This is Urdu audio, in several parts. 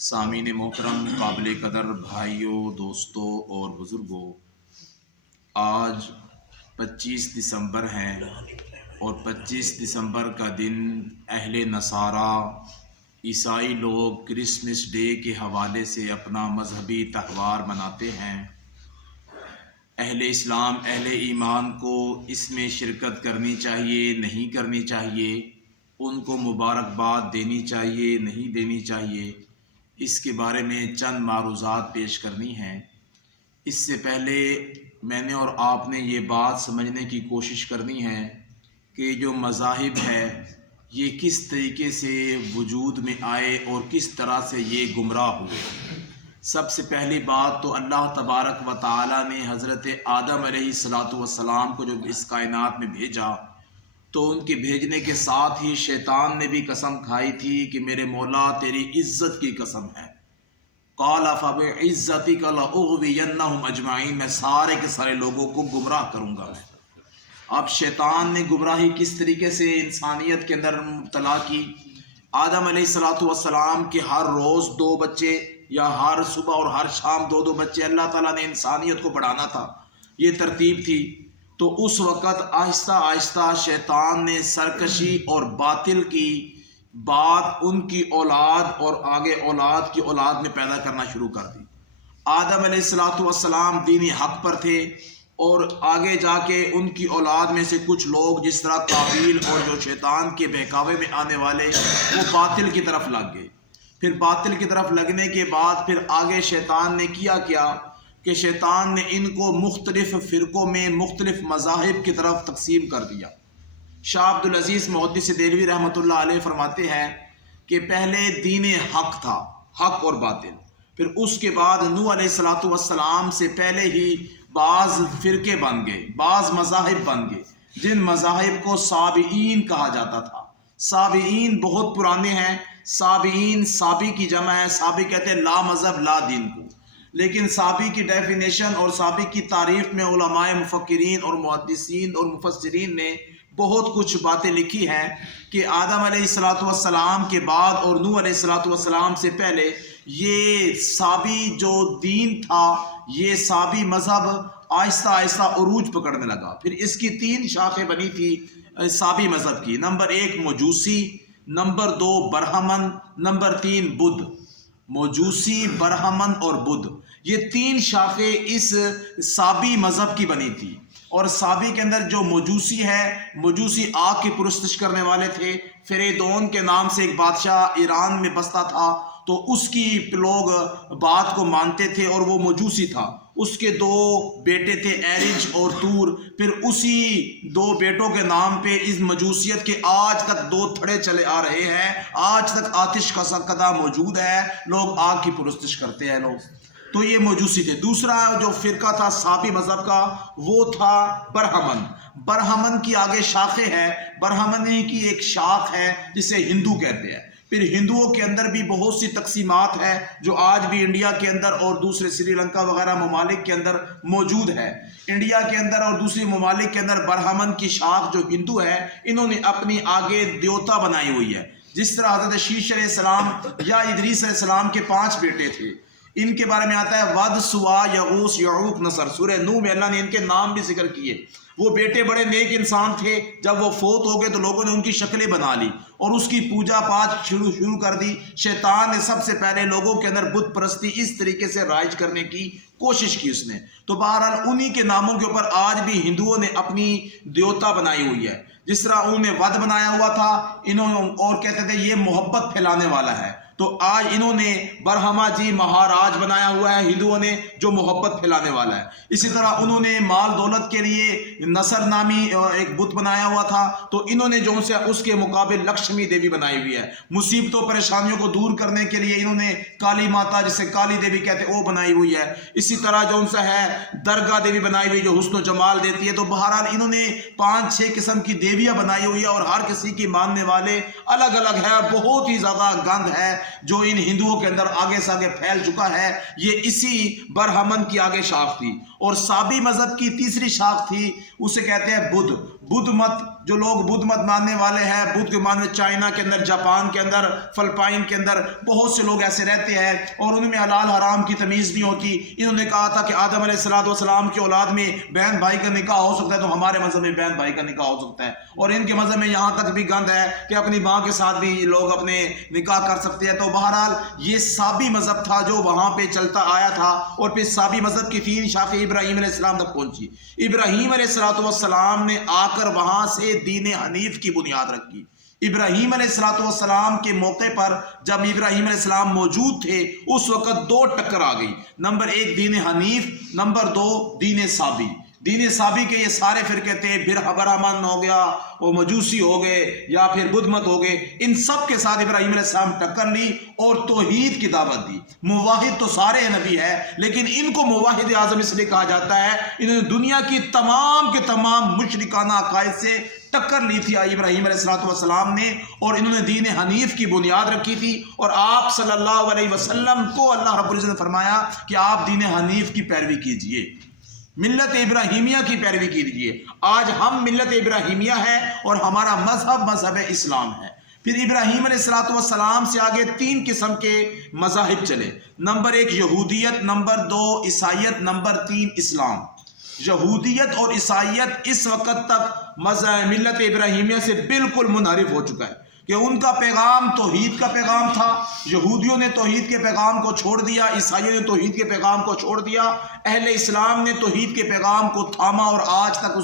سامعین محترم، قابل قدر بھائیوں، دوستوں اور بزرگوں، آج 25 دسمبر ہے اور 25 دسمبر کا دن اہل نصارہ عیسائی لوگ کرسمس ڈے کے حوالے سے اپنا مذہبی تہوار مناتے ہیں۔ اہل اسلام، اہل ایمان کو اس میں شرکت کرنی چاہیے، نہیں کرنی چاہیے، ان کو مبارکباد دینی چاہیے، نہیں دینی چاہیے، اس کے بارے میں چند معروضات پیش کرنی ہیں۔ اس سے پہلے میں نے اور آپ نے یہ بات سمجھنے کی کوشش کرنی ہے کہ جو مذاہب ہے یہ کس طریقے سے وجود میں آئے اور کس طرح سے یہ گمراہ ہوئے۔ سب سے پہلی بات تو اللہ تبارک و تعالی نے حضرت آدم علیہ السلام کو جو اس کائنات میں بھیجا تو ان کے بھیجنے کے ساتھ ہی شیطان نے بھی قسم کھائی تھی کہ میرے مولا تیری عزت کی قسم ہے، قال فبعزتک لأغوینہم اجمعین، میں سارے کے سارے لوگوں کو گمراہ کروں گا۔ اب شیطان نے گمراہی کس طریقے سے انسانیت کے اندر مبتلا کی؟ آدم علیہ السلام کے ہر روز 2 بچے یا ہر صبح اور ہر شام 2 بچے اللہ تعالیٰ نے انسانیت کو بڑھانا تھا، یہ ترتیب تھی۔ تو اس وقت آہستہ آہستہ شیطان نے سرکشی اور باطل کی بات ان کی اولاد اور آگے اولاد کی اولاد میں پیدا کرنا شروع کر دی۔ آدم علیہ السلام دینی حق پر تھے اور آگے جا کے ان کی اولاد میں سے کچھ لوگ جس طرح قابیل اور جو شیطان کے بہکاوے میں آنے والے وہ باطل کی طرف لگ گئے۔ پھر باطل کی طرف لگنے کے بعد پھر آگے شیطان نے کیا کہ شیطان نے ان کو مختلف فرقوں میں مختلف مذاہب کی طرف تقسیم کر دیا۔ شاہ عبدالعزیز محدث دہلوی رحمۃ اللہ علیہ فرماتے ہیں کہ پہلے دین حق تھا، حق اور باطل، پھر اس کے بعد نوح علیہ السلام سے پہلے ہی بعض فرقے بن گئے، بعض مذاہب بن گئے، جن مذاہب کو سابعین کہا جاتا تھا۔ سابعین بہت پرانے ہیں، سابعین سابی کی جمع ہے، سابی کہتے ہیں لا مذہب لا دین کو، لیکن سابی کی ڈیفینیشن اور سابی کی تعریف میں علماء مفکرین اور محدثین اور مفسرین نے بہت کچھ باتیں لکھی ہیں کہ آدم علیہ السلام کے بعد اور نوح علیہ السلام سے پہلے یہ سابی جو دین تھا، یہ سابی مذہب آہستہ آہستہ عروج پکڑنے لگا۔ پھر اس کی 3 شاخیں بنی تھی سابی مذہب کی، نمبر 1 مجوسی، نمبر 2 برہمن، نمبر 3 بدھ۔ مجوسی، برہمن اور بدھ، یہ 3 شاخیں اس سابی مذہب کی بنی تھی۔ اور سابی کے اندر جو مجوسی ہے، مجوسی آگ کی پرستش کرنے والے تھے۔ فریدون کے نام سے ایک بادشاہ ایران میں بستا تھا، تو اس کی لوگ بات کو مانتے تھے اور وہ مجوسی تھا۔ اس کے 2 بیٹے تھے، ایرج اور تور، پھر اسی 2 بیٹوں کے نام پہ اس مجوسیت کے آج تک 2 تھڑے چلے آ رہے ہیں، آج تک آتش کا سکدہ موجود ہے، لوگ آگ کی پرستش کرتے ہیں لوگ۔ تو یہ مجوسی تھے۔ دوسرا جو فرقہ تھا سابی مذہب کا وہ تھا برہمن۔ برہمن کی آگے شاخیں ہے، برہمن کی ایک شاخ ہے جسے ہندو کہتے ہیں۔ پھر ہندوؤں کے اندر بھی بہت سی تقسیمات ہے جو آج بھی انڈیا کے اندر اور دوسرے سری لنکا وغیرہ ممالک کے اندر موجود ہے۔ انڈیا کے اندر اور دوسرے ممالک کے اندر برہمن کی شاخ جو ہندو ہے، انہوں نے اپنی آگے دیوتا بنائی ہوئی ہے۔ جس طرح حضرت شیش علیہ السلام یا ادریس علیہ السلام کے 5 بیٹے تھے، ان کے بارے میں آتا ہے ود، سوا، یغوث، یعوق، نصر۔ سورہ نوح میں اللہ نے ان کے نام بھی ذکر کیے۔ وہ بیٹے بڑے نیک انسان تھے، جب وہ فوت ہو گئے تو لوگوں نے ان کی شکلیں بنا لی اور اس کی پوجا پاٹ شروع کر دی۔ شیطان نے سب سے پہلے لوگوں کے اندر بت پرستی اس طریقے سے رائج کرنے کی کوشش کی اس نے۔ تو بہرحال انہی کے ناموں کے اوپر آج بھی ہندوؤں نے اپنی دیوتا بنائی ہوئی ہے۔ جس طرح انہوں نے ود بنایا ہوا تھا، اور کہتے تھے یہ محبت پھیلانے والا ہے، تو آج انہوں نے برہما جی مہاراج بنایا ہوا ہے ہندوؤں نے، جو محبت پھیلانے والا ہے۔ اسی طرح انہوں نے مال دولت کے لیے نصر نامی ایک بت بنایا ہوا تھا، تو انہوں نے جو سے اس کے مقابل لکشمی دیوی بنائی ہوئی ہے۔ مصیبتوں پریشانیوں کو دور کرنے کے لیے انہوں نے کالی ماتا، جسے کالی دیوی کہتے ہیں، وہ بنائی ہوئی ہے۔ اسی طرح جو ان سے ہے درگاہ دیوی بنائی ہوئی جو حسن و جمال دیتی ہے۔ تو بہرحال انہوں نے 5-6 قسم کی دیویاں بنائی ہوئی ہے اور ہر کسی کی ماننے والے الگ الگ ہے۔ بہت ہی زیادہ گند ہے جو ان ہندوؤں کے اندر آگے سے آگے پھیل چکا ہے، یہ اسی برہمن کی آگے شاخ تھی۔ اور سابی مذہب کی تیسری شاخ تھی، اسے کہتے ہیں بدھ۔ بدھ مت، جو لوگ بدھ مت ماننے والے ہیں، بدھ کے ماننے چائنا کے اندر، جاپان کے اندر، فلپائن کے اندر بہت سے لوگ ایسے رہتے ہیں اور ان میں حلال حرام کی تمیز نہیں ہوتی۔ انہوں نے کہا تھا کہ آدم علیہ السلام کی اولاد میں بہن بھائی کا نکاح ہو سکتا ہے، تو ہمارے مذہب میں بہن بھائی کا نکاح ہو سکتا ہے، اور ان کے مذہب میں یہاں تک بھی گند ہے کہ اپنی ماں کے ساتھ بھی لوگ اپنے نکاح کر سکتے ہیں۔ تو بہرحال یہ سابی مذہب تھا جو وہاں پہ چلتا آیا تھا، اور پھر سابی مذہب کی 3 شاخیں ابراہیم علیہ السلام تک پہنچی۔ ابراہیم علیہ السلام نے آ کر وہاں سے دین حنیف کی بنیاد رکھی۔ ابراہیم علیہ السلام کے موقع پر جب ابراہیم علیہ السلام موجود تھے اس وقت 2 ٹکر آ گئی، نمبر 1 دین حنیف، نمبر 2 دین سابی۔ دین سابی کے یہ سارے فرقے تھے، پھر برہمن ہو گیا، وہ مجوسی ہو گئے، یا پھر بدھ مت ہو گئے، ان سب کے ساتھ ابراہیم علیہ السلام ٹکر لی اور توحید کی دعوت دی۔ موحد تو سارے نبی ہے، لیکن ان کو موحد اعظم اس لیے کہا جاتا ہے، انہوں نے دنیا کی تمام کے تمام مشرکانہ عقائد سے ٹکر لی تھی ابراہیم علیہ السلام نے، اور انہوں نے دین حنیف کی بنیاد رکھی تھی، اور آپ صلی اللہ علیہ وسلم کو اللہ رب العزت نے فرمایا کہ آپ دین حنیف کی پیروی کیجئے، ملت ابراہیمیہ کی پیروی کیجئے۔ آج ہم ملت ابراہیمیہ ہے اور ہمارا مذہب اسلام ہے۔ پھر ابراہیم علیہ السلام سے آگے 3 قسم کے مذاہب چلے، نمبر 1 یہودیت، نمبر 2 عیسائیت، نمبر 3 اسلام۔ یہودیت اور عیسائیت اس وقت تک ملت ابراہیمیہ سے بالکل منحرف ہو چکا ہے کہ ان کا پیغام توحید کا پیغام تھا، یہودیوں نے توحید کے پیغام کو چھوڑ دیا، عیسائیوں نے توحید کے پیغام کو چھوڑ دیا، اہل اسلام نے توحید کے پیغام کو تھاما اور آج تک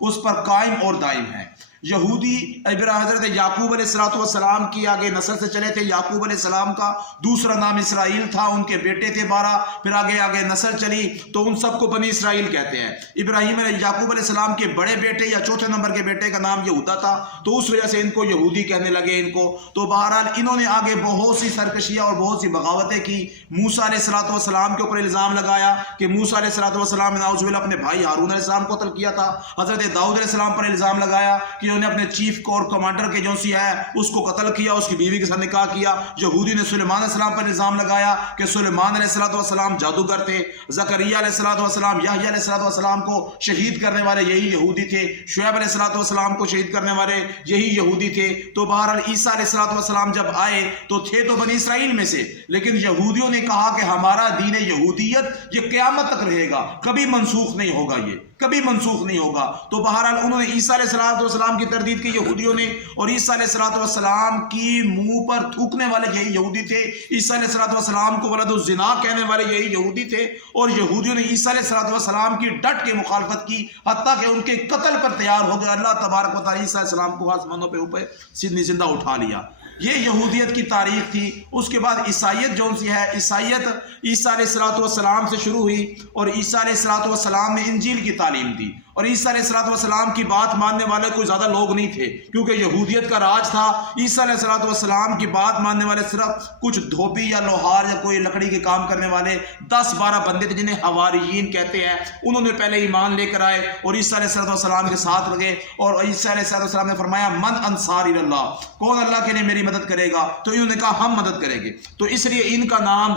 اس پر قائم اور دائم ہے۔ یہودی حضرت یعقوب علیہ السلام کی آگے نسل سے چلے تھے۔ یعقوب علیہ السلام کا دوسرا نام اسرائیل تھا، ان کے بیٹے تھے 12، پھر آگے نسل چلی تو ان سب کو بنی اسرائیل کہتے ہیں۔ یعقوب علیہ السلام کے بڑے بیٹے یا چوتھے نمبر کے بیٹے کا نام یہودا تھا، تو اس وجہ سے ان کو یہودی کہنے لگے ان کو۔ تو بہرحال انہوں نے آگے بہت سی سرکشیاں اور بہت سی بغاوتیں کی۔ موسیٰ علیہ السلام کے اوپر الزام لگایا کہ موسیٰ علیہ السلام نے نعوذ باللہ اپنے بھائی ہارون علیہ السلام کو قتل کیا تھا۔ حضرت داؤد علیہ السلام پر الزام لگایا کہ انہوں نے اپنے چیف کور کمانڈر کے جو سی ہے اس کو قتل کیا، اس کی بیوی کے ساتھ نکاح کیا۔ یہودی نے سلیمان علیہ السلام پر الزام لگایا کہ سلیمان علیہ السلام جادوگر تھے۔ زکریا علیہ السلام، یحییٰ علیہ السلام کو شہید کرنے والے یہی یہودی تھے۔ شعیب علیہ السلام کو شہید کرنے والے یہی یہودی تھے۔ تو بہرحال عیسیٰ علیہ السلام جب آئے تو تھے تو بنی اسرائیل میں سے، لیکن یہودیوں نے کہا کہ ہمارا دین یہودیت یہ قیامت تک رہے گا، کبھی منسوخ نہیں ہوگا، یہ کبھی منسوخ نہیں ہوگا۔ تو بہرحال انہوں نے عیسیٰ علیہ السلام کی تردید کی یہودیوں نے، اور عیسیٰ علیہ السلام کی منہ پر تھوکنے والے یہی یہودی تھے۔ عیسیٰ علیہ السلام کو ولد الزنا کہنے والے یہی یہودی تھے، اور یہودیوں نے عیسیٰ علیہ السلام کی ڈٹ کے مخالفت کی، حتیٰ کہ ان کے قتل پر تیار ہو گئے۔ اللہ تبارک و تعالیٰ عیسیٰ علیہ السلام کو آسمانوں پہ اوپر زندہ اٹھا لیا۔ یہ یہودیت کی تاریخ تھی۔ اس کے بعد عیسائیت جو سی ہے، عیسائیت عیسیٰ علیہ السلام سے شروع ہوئی، اور عیسیٰ علیہ السلام نے انجیل کی تعلیم دی، اور عیسیٰ علیہ السلام کی بات ماننے والے کوئی زیادہ لوگ نہیں تھے کیونکہ یہودیت کا راج تھا۔ عیسیٰ علیہ السلام کی بات ماننے والے صرف کچھ دھوبی یا لوہار یا کوئی لکڑی کے کام کرنے والے 10-12 بندے تھے جنہیں حواریین کہتے ہیں۔ انہوں نے پہلے ایمان لے کر آئے اور عیسیٰ علیہ السلام کے ساتھ لگے، اور عیسیٰ علیہ السلام نے فرمایا من انصار اللہ، کون اللہ کے لیے میری مدد کرے گا؟ تو انہوں نے کہا ہم مدد کریں گے۔ تو اس لیے ان کا نام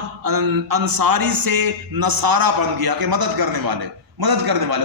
انصاری سے نصارہ بن گیا کہ مدد کرنے والے۔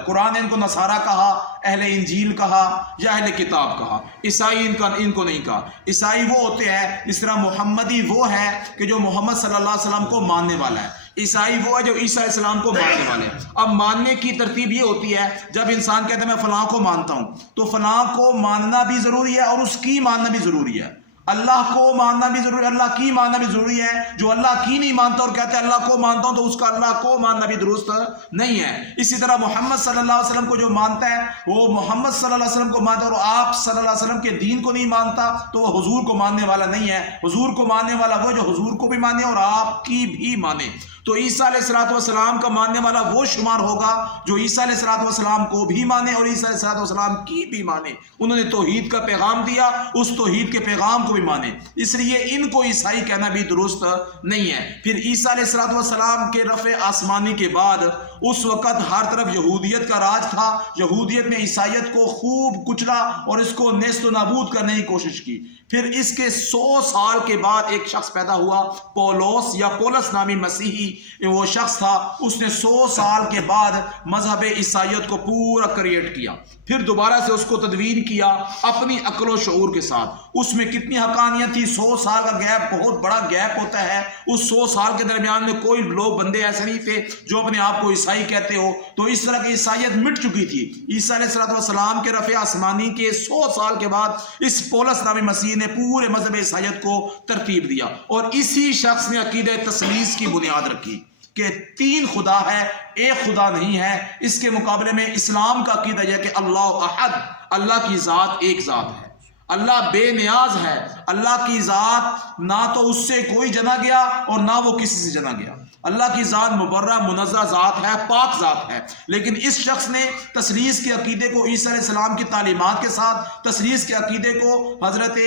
قرآن نے ان کو نصارہ کہا، اہل انجیل کہا یا اہل کتاب کہا۔ عیسائی ان کو نہیں کہا۔ عیسائی وہ ہوتے ہیں، اس طرح محمدی وہ ہے کہ جو محمد صلی اللہ علیہ وسلم کو ماننے والا ہے۔ عیسائی وہ ہے جو عیسیٰ علیہ السلام کو ماننے والے ہیں۔ اب ماننے کی ترتیب یہ ہوتی ہے، جب انسان کہتا ہے میں فلاں کو مانتا ہوں، تو فلاں کو ماننا بھی ضروری ہے اور اس کی ماننا بھی ضروری ہے۔ اللہ کو ماننا بھی ضروری ہے، اللہ کی ماننا بھی ضروری ہے۔ جو اللہ کی نہیں مانتا اور کہتا ہے اللہ کو مانتا ہوں، تو اس کا اللہ کو ماننا بھی درست نہیں ہے۔ اسی طرح محمد صلی اللہ علیہ وسلم کو جو مانتا ہے وہ محمد صلی اللہ علیہ وسلم کو مانتا ہے، اور آپ صلی اللہ علیہ وسلم کے دین کو نہیں مانتا تو وہ حضور کو ماننے والا نہیں ہے۔ حضور کو ماننے والا وہ جو حضور کو بھی مانے اور آپ کی بھی مانے۔ تو عیسیٰ علیہ السلام کا ماننے والا وہ شمار ہوگا جو عیسیٰ علیہ السلام کو بھی مانے اور عیسیٰ علیہ السلام کی بھی مانے۔ انہوں نے توحید کا پیغام دیا، اس توحید کے پیغام کو بھی مانے، اس لیے ان کو عیسائی کہنا بھی درست نہیں ہے۔ پھر عیسیٰ علیہ السلام کے رفع آسمانی کے بعد اس وقت ہر طرف یہودیت کا راج تھا. یہودیت نے عیسائیت کو خوب کچلا اور اس کو نیست و نابود کرنے کی کوشش کی. پھر اس کے 100 سال کے بعد ایک شخص پیدا ہوا، پولس یا پولس نامی مسیحی. وہ شخص تھا، اس نے 100 سال کے بعد مذہب عیسائیت کو پورا کریٹ کیا. پھر دوبارہ سے اس کو تدوین کیا اپنی عقل و شعور کے ساتھ. اس میں کتنی حقانیت تھی. 100 سال کا گیپ بہت بڑا گیپ ہوتا ہے. اس 100 سال کے درمیان میں کوئی لوگ بندے ایسے نہیں تھے جو اپنے آپ کو عیسائی کہتے ہو. تو اس طرح کی عیسائیت مٹ چکی تھی. عیسیٰ علیہ السلام کے رفع آسمانی کے 100 سال کے بعد اس پولس نامی مسیح نے پورے مذہب عیسائیت کو ترتیب دیا، اور اسی شخص نے عقیدہ تثلیث کی بنیاد رکھی کہ 3 خدا ہے، ایک خدا نہیں ہے. اس کے مقابلے میں اسلام کا عقیدہ یہ کہ اللہ احد، اللہ کی ذات ایک ذات ہے، اللہ بے نیاز ہے. اللہ کی ذات نہ تو اس سے کوئی جنا گیا اور نہ وہ کسی سے جنا گیا. اللہ کی ذات مبرہ منزہ ذات ہے، پاک ذات ہے. لیکن اس شخص نے تثلیث کے عقیدے کو عیسیٰ علیہ السلام کی تعلیمات کے ساتھ، تثلیث کے عقیدے کو حضرت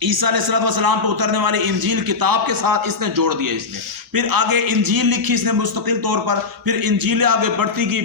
عیسیٰ علیہ السلام پہ اترنے والی انجیل کتاب کے ساتھ اس نے جوڑ دیا. اس نے پھر آگے انجیل لکھی اس نے مستقل طور پر. پھر انجیلیں آگے بڑھتی گئی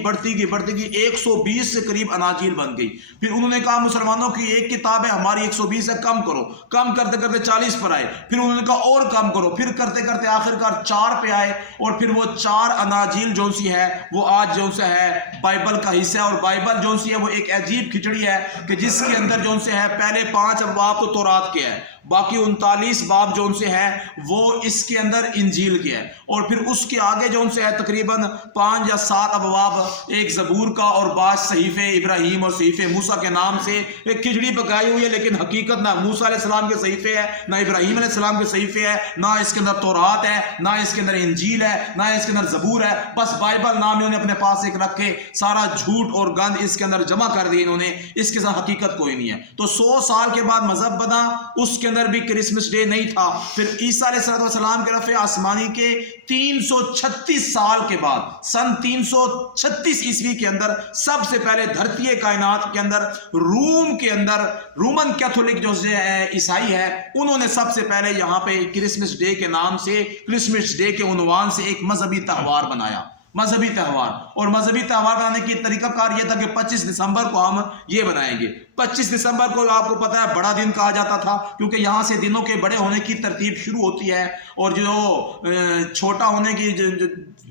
120 سے قریب اناجیل بن گئی. پھر انہوں نے کہا مسلمانوں کی ایک کتاب ہے، ہماری 120 ہے، کم کرو. کم کرتے کرتے 40 پر آئے. پھر انہوں نے کہا اور کم کرو. پھر کرتے کرتے آخرکار 4 پہ آئے. اور پھر وہ 4 اناجیل جو سی ہے وہ آج جو سے ہے بائبل کا حصہ ہے. اور بائبل جو سی ہے وہ ایک عجیب کھچڑی ہے کہ جس کے اندر جو سے ہے پہلے 5 ابواب تو تورات کے ہے، باقی 39 باب جو ان سے ہے وہ اس کے اندر انجیل کے ہے. اور پھر اس کے آگے جو ان سے ہے تقریباً 5 یا 7 ابواب ایک زبور کا اور بعض صحیفے ابراہیم اور صحیفے موسیٰ کے نام سے ایک کھچڑی پکائی ہوئی ہے. لیکن حقیقت نہ موسیٰ علیہ السلام کے صحیفے ہے، نہ ابراہیم علیہ السلام کے صحیفے ہے، نہ اس کے اندر تورات ہے، نہ اس کے اندر انجیل ہے، نہ اس کے اندر زبور ہے. بس بائبل نام انہوں نے اپنے پاس ایک رکھ کے سارا جھوٹ اور گند اس کے اندر جمع کر دی انہوں نے. اس کے ساتھ حقیقت کوئی نہیں ہے. تو 100 سال کے بعد مذہب بنا، اس کے اندر بھی کرسمس ڈے نہیں تھا. پھر عیسیٰ علیہ السلام کے رفع آسمانی کے 336 سال کے بعد سن 336 عیسوی کے اندر سب سے پہلے دھرتی کائنات کے اندر روم کے اندر رومن کیتھولک جو عیسائی ہے انہوں نے سب سے پہلے یہاں پہ کرسمس ڈے کے نام سے، کرسمس ڈے کے عنوان سے ایک مذہبی تہوار بنایا. مذہبی تہوار، اور مذہبی تہوار بنانے کی طریقہ کار یہ تھا کہ 25 دسمبر کو ہم یہ بنائیں گے. 25 دسمبر کو آپ کو پتا ہے بڑا دن کہا جاتا تھا کیونکہ یہاں سے دنوں کے بڑے ہونے کی ترتیب شروع ہوتی ہے، اور جو چھوٹا ہونے کی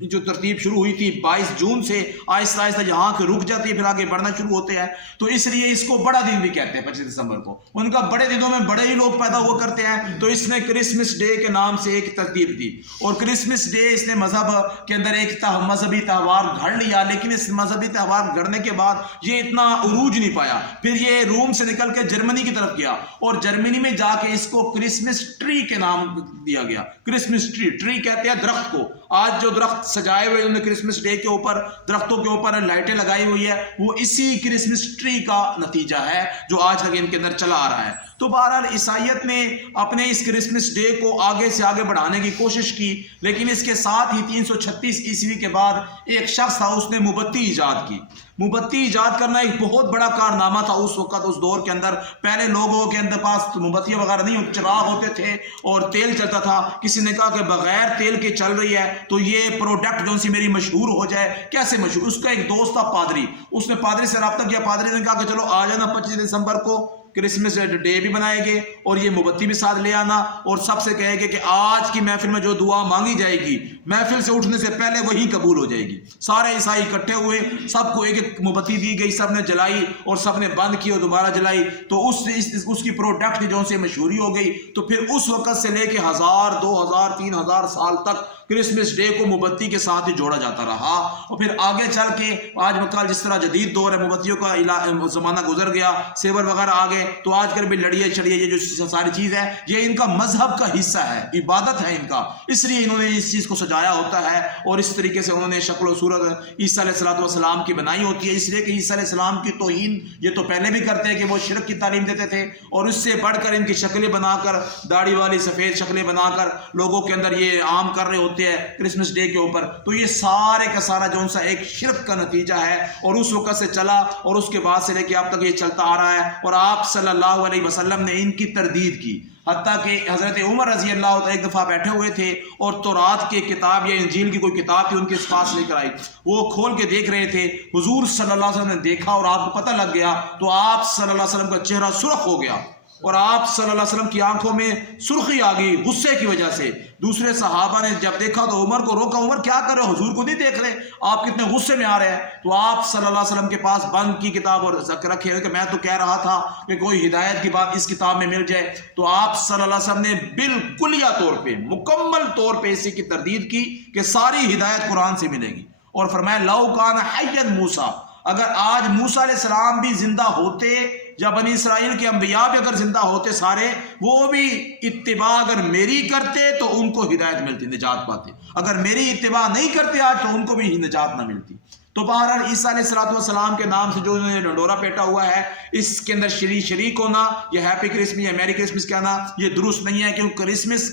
جو ترتیب شروع ہوئی تھی 22 جون سے آہستہ آہستہ یہاں کے رک جاتی ہے، پھر آگے بڑھنا شروع ہوتے ہیں. تو اس لیے اس کو بڑا دن بھی کہتے ہیں 25 دسمبر کو. ان کا بڑے دنوں میں بڑے ہی لوگ پیدا ہوا کرتے ہیں، تو اس نے کرسمس ڈے کے نام سے ایک ترتیب دی. اور کرسمس ڈے اس نے مذہب کے اندر ایک مذہبی تہوار گھڑ لیا. لیکن اس مذہبی تہوار گھڑنے کے بعد یہ اتنا عروج نہیں پایا. پھر یہ روم سے نکل کے جرمنی کی طرف گیا، اور جرمنی میں جا کے اس کو کرسمس ٹری کے نام دیا گیا. کرسمس ٹری کہتے ہیں درخت کو. آج جو درخت سجائے ہوئے انہوں نے کرسمس ڈے کے اوپر درختوں کے اوپر لائٹیں لگائی ہوئی ہے، وہ اسی کرسمس ٹری کا نتیجہ ہے جو آج تک ان کے اندر چلا آ رہا ہے. تو بہرحال عیسائیت نے اپنے اس کرسمس ڈے کو آگے سے آگے بڑھانے کی کوشش کی. لیکن اس کے ساتھ ہی 336 عیسوی کے بعد ایک شخص تھا، اس نے موم بتی ایجاد کی. موم بتی ایجاد کرنا ایک بہت بڑا کارنامہ تھا اس وقت، اس دور کے اندر. پہلے لوگوں کے اندر پاس موم بتیاں وغیرہ نہیں، چراغ ہوتے تھے اور تیل چلتا تھا. کسی نے کہا کہ بغیر تیل کے چل رہی ہے تو یہ پروڈکٹ جو سی میری مشہور ہو جائے. کیسے مشہور؟ اس کا ایک دوست تھا پادری، اس نے پادری سے رابطہ کیا. پادری نے کہا کہ چلو آ جانا 25 دسمبر کو کرسمس ڈے بھی بنائے گے اور یہ موم بتی بھی ساتھ لے آنا، اور سب سے کہے گے کہ آج کی محفل میں جو دعا مانگی جائے گی محفل سے اٹھنے سے پہلے وہی قبول ہو جائے گی. سارے عیسائی اکٹھے ہوئے، سب کو ایک ایک موم بتی دی گئی، سب نے جلائی اور سب نے بند کی اور دوبارہ جلائی. تو اس کی پروڈکٹ جو سے مشہوری ہو گئی. تو پھر اس وقت سے لے کے 1000 2000 3000 سال تک کرسمس ڈے کو موم بتی کے ساتھ ہی جوڑا جاتا رہا. اور پھر آگے چل کے آج کل جس طرح جدید دور ہے، موم بتیوں کا زمانہ گزر گیا، سیور وغیرہ آ گئے، تو آج کل بھی لڑیے چھڑیے یہ جو ساری چیز ہے یہ ان کا مذہب کا حصہ ہے، عبادت ہے ان کا. اس لیے انہوں نے اس چیز کو سجایا ہوتا ہے اور اس طریقے سے انہوں نے شکل و صورت عیسیٰ علیہ السلام کی بنائی ہوتی ہے. اس لیے کہ عیسیٰ علیہ السلام کی توہین یہ تو پہلے بھی کرتے ہیں کہ وہ شرک کی تعلیم دیتے تھے، اور اس سے بڑھ کر ان کی شکلیں بنا کر داڑھی والی سفید شکلیں بنا کر لوگوں کے اندر یہ عام کر رہے ہوتے ہیں کرسمس ڈے کے اوپر. تو یہ سارے کا سارا جو سا ایک شرک کا نتیجہ ہے، اور اس وقت سے چلا اور اس کے بعد سے لے کے اب تک یہ چلتا آ رہا ہے. اور آپ صلی اللہ علیہ وسلم نے ان کی تردید کی. حتیٰ کہ حضرت عمر رضی اللہ عنہ ایک دفعہ بیٹھے ہوئے تھے اور تورات کی کتاب یا انجیل کی کوئی کتاب تھی ان کے پاس لے کر آئی، وہ کھول کے دیکھ رہے تھے، حضور صلی اللہ علیہ وسلم نے دیکھا اور آپ کو پتہ لگ گیا، تو آپ صلی اللہ علیہ وسلم کا چہرہ سرخ ہو گیا اور آپ صلی اللہ علیہ وسلم کی آنکھوں میں سرخی آ گئی غصے کی وجہ سے۔ دوسرے صحابہ نے جب دیکھا تو عمر کو روکا، عمر کیا کر رہے ہو، حضور کو نہیں دیکھ رہے، آپ کتنے غصے میں آ رہے ہیں؟ تو آپ صلی اللہ علیہ وسلم کے پاس بند کی کتاب اور رکھے کہ میں تو کہہ رہا تھا کہ کوئی ہدایت کی بات اس کتاب میں مل جائے۔ تو آپ صلی اللہ علیہ وسلم نے بالکلیہ طور پہ مکمل طور پہ اسی کی تردید کی کہ ساری ہدایت قرآن سے ملے گی، اور فرمایا لو کان حیا موسیٰ، اگر آج موسیٰ علیہ السلام بھی زندہ ہوتے یا بنی اسرائیل کے انبیاء بھی اگر زندہ ہوتے سارے، وہ بھی اتباع اگر میری کرتے تو ان کو ہدایت ملتی، نجات پاتے، اگر میری اتباع نہیں کرتے آج تو ان کو بھی نجات نہ ملتی۔ تو بہرحال عیسیٰ علیہ السلام کے نام سے جو انہوں نے ڈنڈورا پیٹا ہوا ہے، اس کے اندر شریک ہونا، یہ ہیپی کرسمس یا میری کرسمس کہنا یہ درست نہیں ہے، کیونکہ کرسمس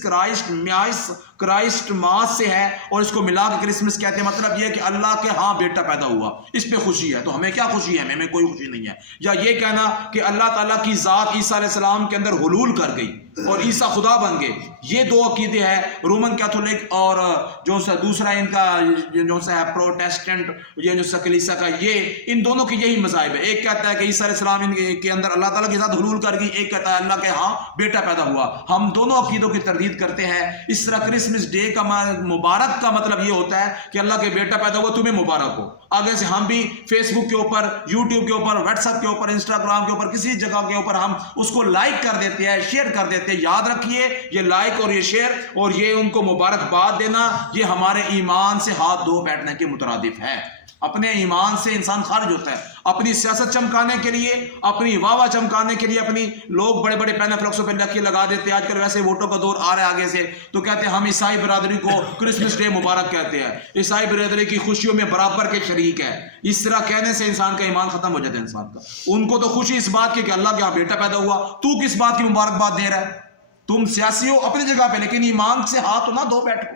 کرائسٹ ماس سے ہے اور اس کو ملا کے کرسمس کہتے ہیں۔ مطلب یہ کہ اللہ کے ہاں بیٹا پیدا ہوا، اس پہ خوشی ہے، تو ہمیں کیا خوشی ہے؟ ہمیں کوئی خوشی نہیں ہے۔ یا یہ کہنا کہ اللہ تعالیٰ کی ذات عیسیٰ علیہ السلام کے اندر حلول کر گئی اور عیسیٰ خدا بن گئے، یہ دو عقیدے ہیں، رومن کیتھولک اور جو دوسرا ان کا جو ہے پروٹیسٹنٹ، یہ جو کلیسا کا، یہ ان دونوں کی یہی مذاہب ہے۔ ایک کہتا ہے کہ عیسیٰ علیہ السلام کے اندر اللہ تعالیٰ کی ذات حلول کر گئی، ایک کہتا ہے اللہ کے ہاں بیٹا پیدا ہوا۔ ہم دونوں عقیدوں کی تردید کرتے ہیں۔ اس طرح کرسمس ڈے کا مبارک کا مطلب یہ ہوتا ہے کہ اللہ کے بیٹا پیدا ہوا، تمہیں مبارک ہو۔ آگے سے ہم بھی فیس بک کے اوپر، یوٹیوب کے اوپر، واٹس ایپ کے اوپر، انسٹاگرام کے اوپر، کسی جگہ کے اوپر ہم اس کو لائک کر دیتے ہیں، شیئر کر دیتے ہیں۔ یاد رکھیے یہ لائک اور یہ شیئر اور یہ ان کو مبارکباد دینا، یہ ہمارے ایمان سے ہاتھ دھو بیٹھنے کے مترادف ہے۔ اپنے ایمان سے انسان خارج ہوتا ہے، اپنی سیاست چمکانے کے لیے، اپنی واہ چمکانے کے لیے، اپنی لوگ بڑے بڑے پین فلکسوں پہ لکھی لگا دیتے ہیں۔ آج کل ویسے ووٹوں کا دور آ رہا ہے آگے سے، تو کہتے ہیں ہم عیسائی برادری کو کرسمس ڈے مبارک کہتے ہیں، عیسائی برادری کی خوشیوں میں برابر کے شریک ہے۔ اس طرح کہنے سے انسان کا ایمان ختم ہو جاتا ہے انسان کا۔ ان کو تو خوشی اس بات کی کہ اللہ کے یہاں بیٹا پیدا ہوا، تو کس بات کی مبارکباد دے رہا ہے؟ تم سیاسی ہو اپنی جگہ پہ، لیکن ایمان سے ہاتھ نہ دھو بیٹھو۔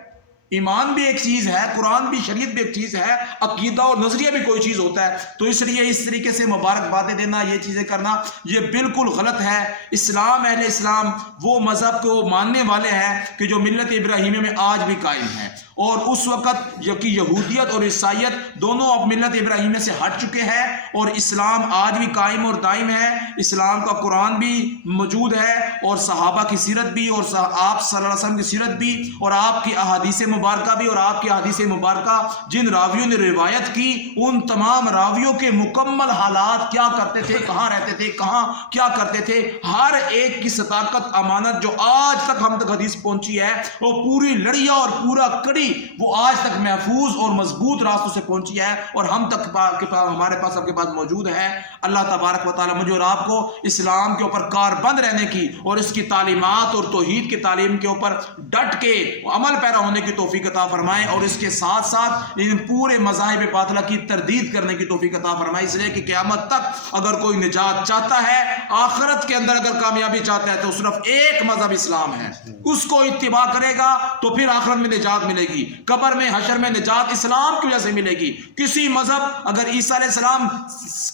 ایمان بھی ایک چیز ہے، قرآن بھی، شریعت بھی ایک چیز ہے، عقیدہ اور نظریہ بھی کوئی چیز ہوتا ہے۔ تو اس لیے اس طریقے سے مبارکبادیں دینا، یہ چیزیں کرنا، یہ بالکل غلط ہے۔ اسلام، اہل اسلام وہ مذہب کو ماننے والے ہیں کہ جو ملت ابراہیمیہ میں آج بھی قائم ہے، اور اس وقت یہودیت اور عیسائیت دونوں اب ملت ابراہیمیہ سے ہٹ چکے ہیں، اور اسلام آج بھی قائم اور دائم ہے۔ اسلام کا قرآن بھی موجود ہے، اور صحابہ کی سیرت بھی، اور آپ صلی اللہ علیہ وسلم کی سیرت بھی، اور آپ کی احادیث مبارکہ بھی، اور آپ کی احادیث مبارکہ جن راویوں نے روایت کی، ان تمام راویوں کے مکمل حالات، کیا کرتے تھے، کہاں رہتے تھے، کہاں کیا کرتے تھے، ہر ایک کی صداقت، امانت جو آج تک ہم تک حدیث پہنچی ہے، وہ پوری لڑیا اور پورا کڑی وہ آج تک محفوظ اور مضبوط راستوں سے پہنچی ہے، اور ہم تک ہمارے پاس آپ کے پاس موجود ہے۔ اللہ تبارک و تعالی مجھے اور آپ کو اسلام کے اوپر کاربند رہنے کی اور اس کی تعلیمات اور توحید کی تعلیم کے اوپر ڈٹ کے عمل پیرا ہونے کی توفیق عطا فرمائے، اور اس کے ساتھ ساتھ ان پورے مذاہب باطلہ کی تردید کرنے کی توفیق عطا فرمائے، اس لیے کہ قیامت تک اگر کوئی نجات چاہتا ہے، آخرت کے اندر اگر کامیابی چاہتا ہے، تو صرف ایک مذہب اسلام ہے، اس کو اتباع کرے گا تو پھر آخرت میں نجات ملے گی، قبر میں، حشر میں نجات اسلام کی وجہ سے ملے گی۔ کسی مذہب، اگر عیسیٰ علیہ السلام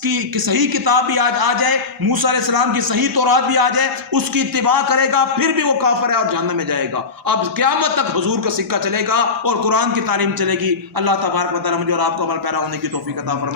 کی صحیح کتاب بھی آ جائے، موسیٰ علیہ السلام کی صحیح تورات بھی آ جائے، اس کی اتباع کرے گا، پھر بھی وہ کافر ہے اور جہنم میں جائے گا۔ اب قیامت تک حضور کا سکہ چلے گا اور قرآن کی تعلیم چلے گی۔ اللہ تبارک و تعالی مجھے اور آپ کو عمل پیرا ہونے کی توفیق عطا فرمائے۔